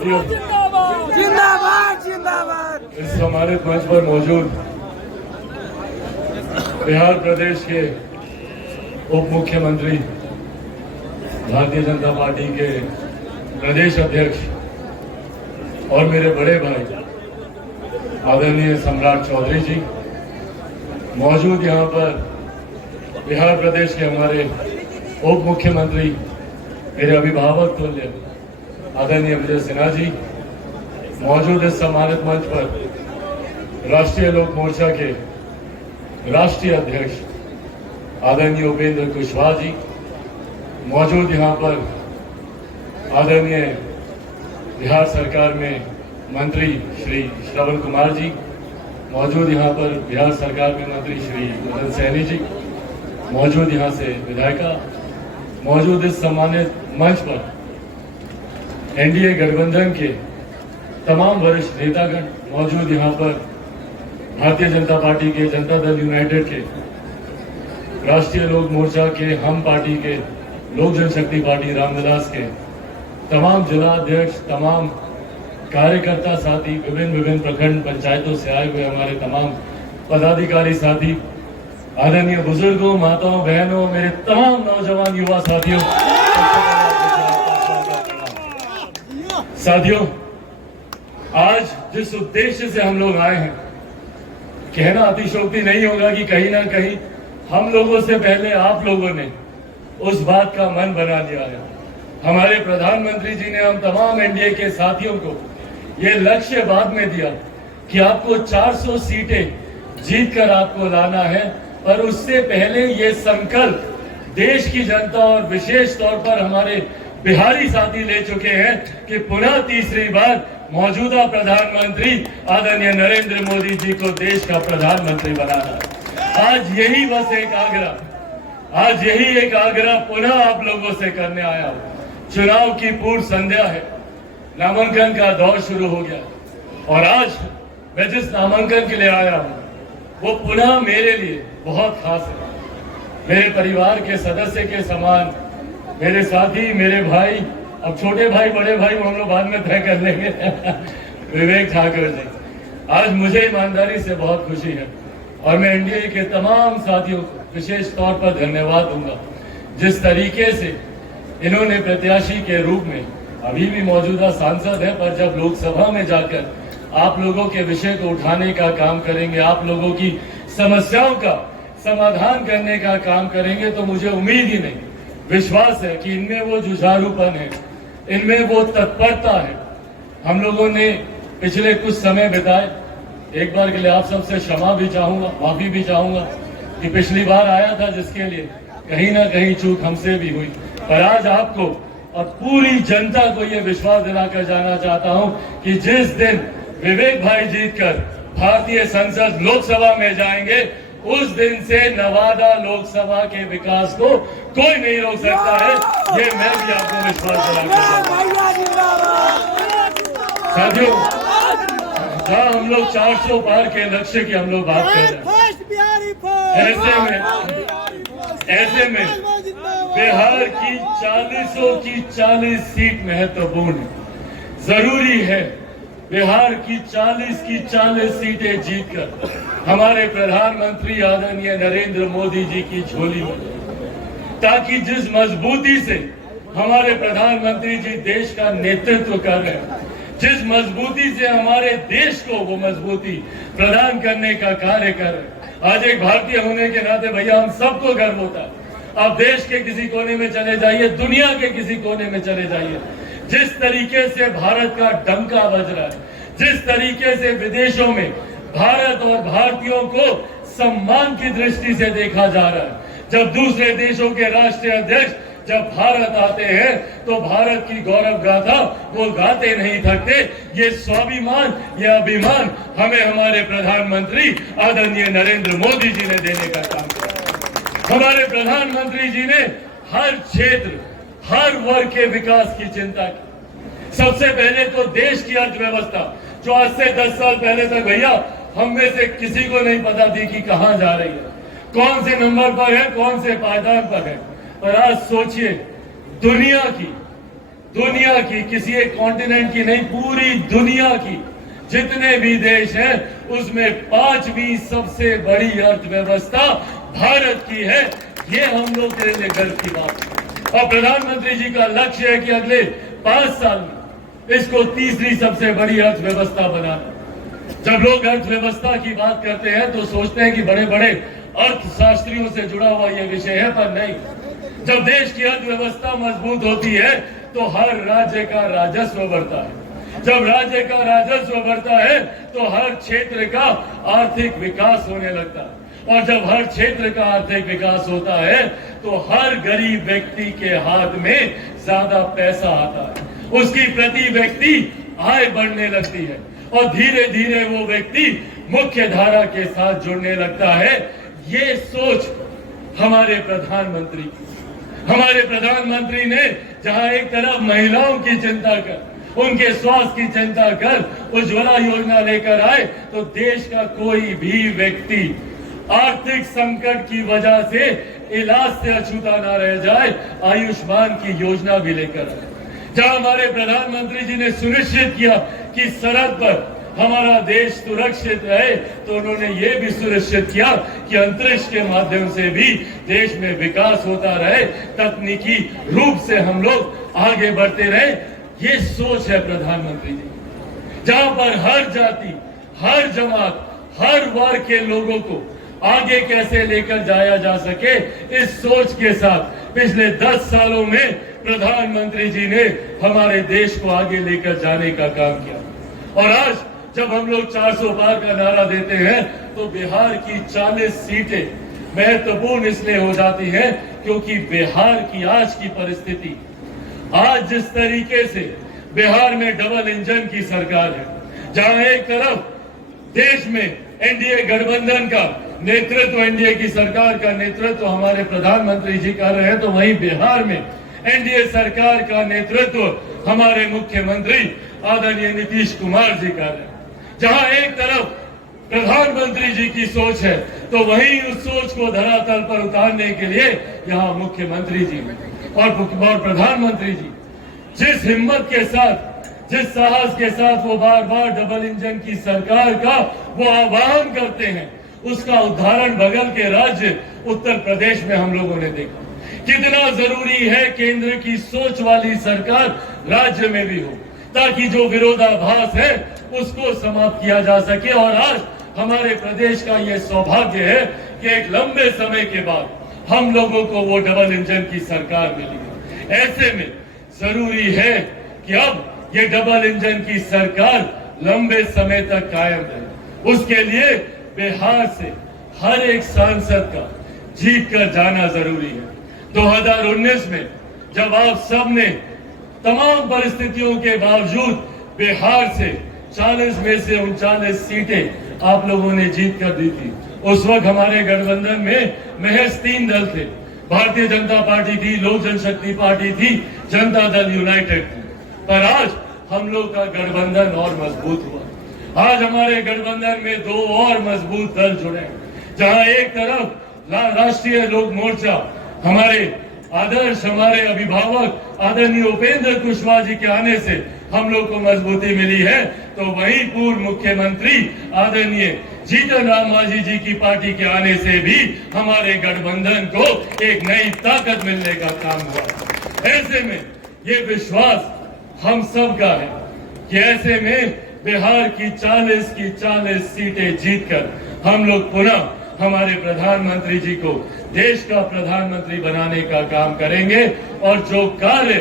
साथियों, जिंदाबाद जिंदाबाद। इस सम्मानित मंच पर मौजूद बिहार प्रदेश के उप मुख्यमंत्री, भारतीय जनता पार्टी के प्रदेश अध्यक्ष और मेरे बड़े भाई आदरणीय सम्राट चौधरी जी, मौजूद यहाँ पर बिहार प्रदेश के हमारे उप मुख्यमंत्री, मेरे अभिभावक तुल्य आदरणीय विजय सिन्हा जी, मौजूद इस सम्मानित मंच पर राष्ट्रीय लोक मोर्चा के राष्ट्रीय अध्यक्ष आदरणीय उपेंद्र कुशवाहा जी, मौजूद यहाँ पर आदरणीय बिहार सरकार में मंत्री श्री श्रवण कुमार जी, मौजूद यहाँ पर बिहार सरकार में मंत्री श्री मदन सहनी जी, मौजूद यहाँ से विधायिका, मौजूद इस सम्मानित मंच पर एनडीए गठबंधन के तमाम वरिष्ठ नेतागण, मौजूद यहाँ पर भारतीय जनता पार्टी के, जनता दल यूनाइटेड के, राष्ट्रीय लोक मोर्चा के, हम पार्टी के, लोक जनशक्ति पार्टी रामविलास के तमाम जिला अध्यक्ष, तमाम कार्यकर्ता साथी, विभिन्न प्रखंड पंचायतों से आए हुए हमारे तमाम पदाधिकारी साथी, आदरणीय बुजुर्गों, माताओं, बहनों, मेरे तमाम नौजवान युवा साथियों, आज जिस उद्देश्य से हम लोग आए हैं, कहना अतिशयोक्ति नहीं होगा कि कहीं ना कहीं हम लोगों से पहले आप लोगों ने उस बात का मन बना लिया है। हमारे प्रधानमंत्री जी ने हम तमाम एनडीए के साथियों को ये लक्ष्य बाद में दिया कि आपको 400 सीटें जीतकर आपको लाना है, पर उससे पहले ये संकल्प देश की जनता और विशेष तौर पर हमारे बिहारी साथी ले चुके हैं कि पुनः तीसरी बार मौजूदा प्रधानमंत्री आदरणीय नरेंद्र मोदी जी को देश का प्रधानमंत्री बनाना है। आज यही बस एक आग्रह, आज यही एक आग्रह पुनः आप लोगों से करने आया हूं। चुनाव की पूर्व संध्या है, नामांकन का दौर शुरू हो गया और आज मैं जिस नामांकन के लिए आया हूं वो पुनः मेरे लिए बहुत खास है। मेरे परिवार के सदस्य के समान, मेरे साथी, मेरे भाई, अब छोटे भाई बड़े भाई हम लोग बाद में तय कर लेंगे विवेक ठाकुर जी, आज मुझे ईमानदारी से बहुत खुशी है और मैं एनडीए के तमाम साथियों को विशेष तौर पर धन्यवाद दूंगा। जिस तरीके से इन्होंने प्रत्याशी के रूप में, अभी भी मौजूदा सांसद है, पर जब लोकसभा में जाकर आप लोगों के विषय को उठाने का काम करेंगे, आप लोगों की समस्याओं का समाधान करने का काम करेंगे, तो मुझे उम्मीद ही नहीं, विश्वास है कि इनमें वो जुझारूपन है, इनमें वो तत्परता है। हम लोगों ने पिछले कुछ समय बिताए, एक बार के लिए आप सबसे क्षमा भी चाहूंगा, माफी भी चाहूंगा कि पिछली बार आया था जिसके लिए कहीं ना कहीं चूक हमसे भी हुई, पर आज आपको और पूरी जनता को ये विश्वास दिलाकर जाना चाहता हूं कि जिस दिन विवेक भाई जीतकर भारतीय संसद लोकसभा में जाएंगे, उस दिन से नवादा लोकसभा के विकास को कोई नहीं रोक सकता है। ये मैं भी आपको विश्वास दिलाकर साथियों, जहाँ हम लोग 400 पार के लक्ष्य की हम लोग बात कर रहे हैं, ऐसे में बिहार की 40 सीट महत्वपूर्ण है। जरूरी है बिहार की 40 सीटें जीतकर हमारे प्रधानमंत्री आदरणीय नरेंद्र मोदी जी की झोली में, ताकि जिस मजबूती से हमारे प्रधानमंत्री जी देश का नेतृत्व कर रहे हैं, जिस मजबूती से हमारे देश को वो मजबूती प्रदान करने का कार्य कर रहे हैं, आज एक भारतीय होने के नाते भैया हम सबको गर्व होता है। आप देश के किसी कोने में चले जाइए, दुनिया के किसी कोने में चले जाइए, जिस तरीके से भारत का डंका बज रहा है, जिस तरीके से विदेशों में भारत और भारतीयों को सम्मान की दृष्टि से देखा जा रहा है, जब दूसरे देशों के राष्ट्रीय अध्यक्ष जब भारत आते हैं तो भारत की गौरव गाथा वो गाते नहीं थकते। ये स्वाभिमान, ये अभिमान हमें हमारे प्रधानमंत्री आदरणीय नरेंद्र मोदी जी ने देने का काम किया। हमारे प्रधानमंत्री जी ने हर क्षेत्र, हर वर्ग के विकास की चिंता की। सबसे पहले तो देश की अर्थव्यवस्था, जो आज से 10 साल पहले तक भैया हम में से किसी को नहीं पता थी कि कहां जा रही है, कौन से नंबर पर है, कौन से पायदान पर है, और आज सोचिए दुनिया की दुनिया की, किसी एक कॉन्टिनेंट की नहीं, पूरी दुनिया की जितने भी देश हैं उसमें 5वीं सबसे बड़ी अर्थव्यवस्था भारत की है। ये हम लोग के लिए गर्व की बात है। और प्रधानमंत्री जी का लक्ष्य है कि अगले 5 साल में इसको तीसरी सबसे बड़ी अर्थव्यवस्था बनाना। जब लोग अर्थव्यवस्था की बात करते हैं तो सोचते हैं कि बड़े बड़े अर्थशास्त्रियों से जुड़ा हुआ यह विषय है, पर नहीं। जब देश की अर्थव्यवस्था मजबूत होती है तो हर राज्य का राजस्व बढ़ता है। जब राज्य का राजस्व बढ़ता है तो हर क्षेत्र का आर्थिक विकास होने लगता है, और जब हर क्षेत्र का आर्थिक विकास होता है तो हर गरीब व्यक्ति के हाथ में ज्यादा पैसा आता है, उसकी प्रति व्यक्ति आय बढ़ने लगती है, और धीरे धीरे वो व्यक्ति मुख्य धारा के साथ जुड़ने लगता है। ये सोच हमारे प्रधानमंत्री ने जहां एक तरफ महिलाओं की चिंता कर, उनके स्वास्थ्य की चिंता कर उज्ज्वला योजना लेकर आए, तो देश का कोई भी व्यक्ति आर्थिक संकट की वजह से इलाज से अछूता ना रह जाए, आयुष्मान की योजना भी लेकर आए। जहां हमारे प्रधानमंत्री जी ने सुनिश्चित किया कि सरहद पर हमारा देश सुरक्षित रहे, तो उन्होंने ये भी सुनिश्चित किया कि अंतरिक्ष के माध्यम से भी देश में विकास होता रहे, तकनीकी रूप से हम लोग आगे बढ़ते रहे। ये सोच है प्रधानमंत्री जी। जहां पर हर जाति, हर जमात, हर वर्ग के लोगों को आगे कैसे लेकर जाया जा सके, इस सोच के साथ पिछले 10 सालों में प्रधानमंत्री जी ने हमारे देश को आगे लेकर जाने का काम किया। और आज जब हम लोग 400 पार का नारा देते हैं तो बिहार की 40 सीटें महत्वपूर्ण इसलिए हो जाती हैं क्योंकि बिहार की आज की परिस्थिति, आज जिस तरीके से बिहार में डबल इंजन की सरकार है, जहां एक तरफ देश में एनडीए गठबंधन का नेतृत्व, एनडीए की सरकार का नेतृत्व हमारे प्रधानमंत्री जी कर रहे हैं, तो वहीं बिहार में एनडीए सरकार का नेतृत्व हमारे मुख्यमंत्री आदरणीय नीतीश कुमार जी कर रहे हैं। जहां एक तरफ प्रधानमंत्री जी की सोच है तो वहीं उस सोच को धरातल पर उतारने के लिए यहाँ मुख्यमंत्री जी और प्रधानमंत्री जी जिस हिम्मत के साथ, जिस साहस के साथ वो बार बार डबल इंजन की सरकार का वो आह्वान करते हैं, उसका उदाहरण बगल के राज्य उत्तर प्रदेश में हम लोगों ने देखा। कितना जरूरी है केंद्र की सोच वाली सरकार राज्य में भी हो, ताकि जो विरोधाभास है उसको समाप्त किया जा सके। और आज हमारे प्रदेश का ये सौभाग्य है कि एक लंबे समय के बाद हम लोगों को वो डबल इंजन की सरकार मिली है। ऐसे में जरूरी है कि अब ये डबल इंजन की सरकार लंबे समय तक कायम रहे। उसके लिए बिहार से हर एक सांसद का जीत कर जाना जरूरी है। 2019 में जब आप सबने तमाम परिस्थितियों के बावजूद बिहार से 40 में से 39 सीटें आप लोगों ने जीत कर दी थी, उस वक्त हमारे गठबंधन में महज 3 दल थे। भारतीय जनता पार्टी थी, लोक जनशक्ति पार्टी थी, जनता दल यूनाइटेड थी। पर आज हम लोग का गठबंधन और मजबूत हुआ। आज हमारे गठबंधन में 2 और मजबूत दल जुड़े, जहां एक तरफ राष्ट्रीय लोक मोर्चा, हमारे आदर्श, हमारे अभिभावक आदरणीय उपेंद्र कुशवाहा जी के आने से हम लोग को मजबूती मिली है, तो वहीं पूर्व मुख्यमंत्री आदरणीय जीतन राम मांझी जी की पार्टी के आने से भी हमारे गठबंधन को एक नई ताकत मिलने का काम हुआ। ऐसे में ये विश्वास हम सब का है कि ऐसे में बिहार की 40 सीटें जीतकर हम लोग पुनः हमारे प्रधानमंत्री जी को देश का प्रधानमंत्री बनाने का काम करेंगे। और जो कार्य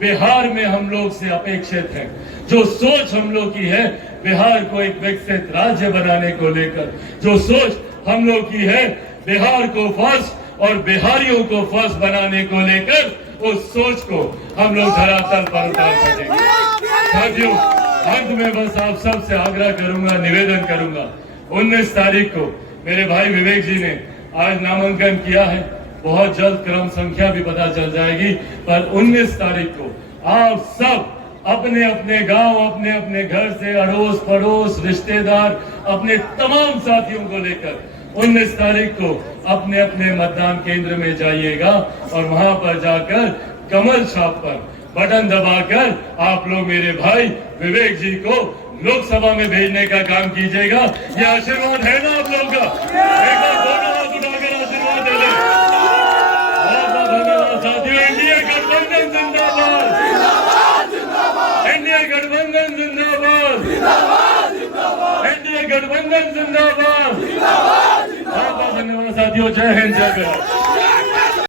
बिहार में हम लोग से अपेक्षित है, जो सोच हम लोग की है बिहार को एक विकसित राज्य बनाने को लेकर, जो सोच हम लोग की है बिहार को फर्स्ट और बिहारियों को फर्स्ट बनाने को लेकर, उस सोच को हम लोग धरातल पर उतार सकेंगे। साथियों, अंत में बस आप सब से आग्रह करूंगा, निवेदन करूंगा, 19 तारीख को मेरे भाई विवेक जी ने आज नामांकन किया है, बहुत जल्द क्रम संख्या भी पता चल जाएगी, पर 19 तारीख को आप सब अपने अपने गांव, अपने अपने घर से अड़ोस पड़ोस, रिश्तेदार, अपने तमाम साथियों को लेकर 19 तारीख को अपने अपने मतदान केंद्र में जाइएगा और वहां पर जाकर कमल छाप पर बटन दबाकर आप लोग मेरे भाई विवेक जी को लोकसभा में भेजने का काम कीजिएगा। ये आशीर्वाद है ना आप लोगों का? एक बार दोनों हाथ उठाकर आशीर्वाद दे दें। बहुत बहुत धन्यवाद साथियों। एनडीए गठबंधन जिंदाबाद, एनडीए गठबंधन जिंदाबाद, एनडीए गठबंधन जिंदाबाद। बहुत बहुत धन्यवाद साथियों। जय हिंद, जय भारत।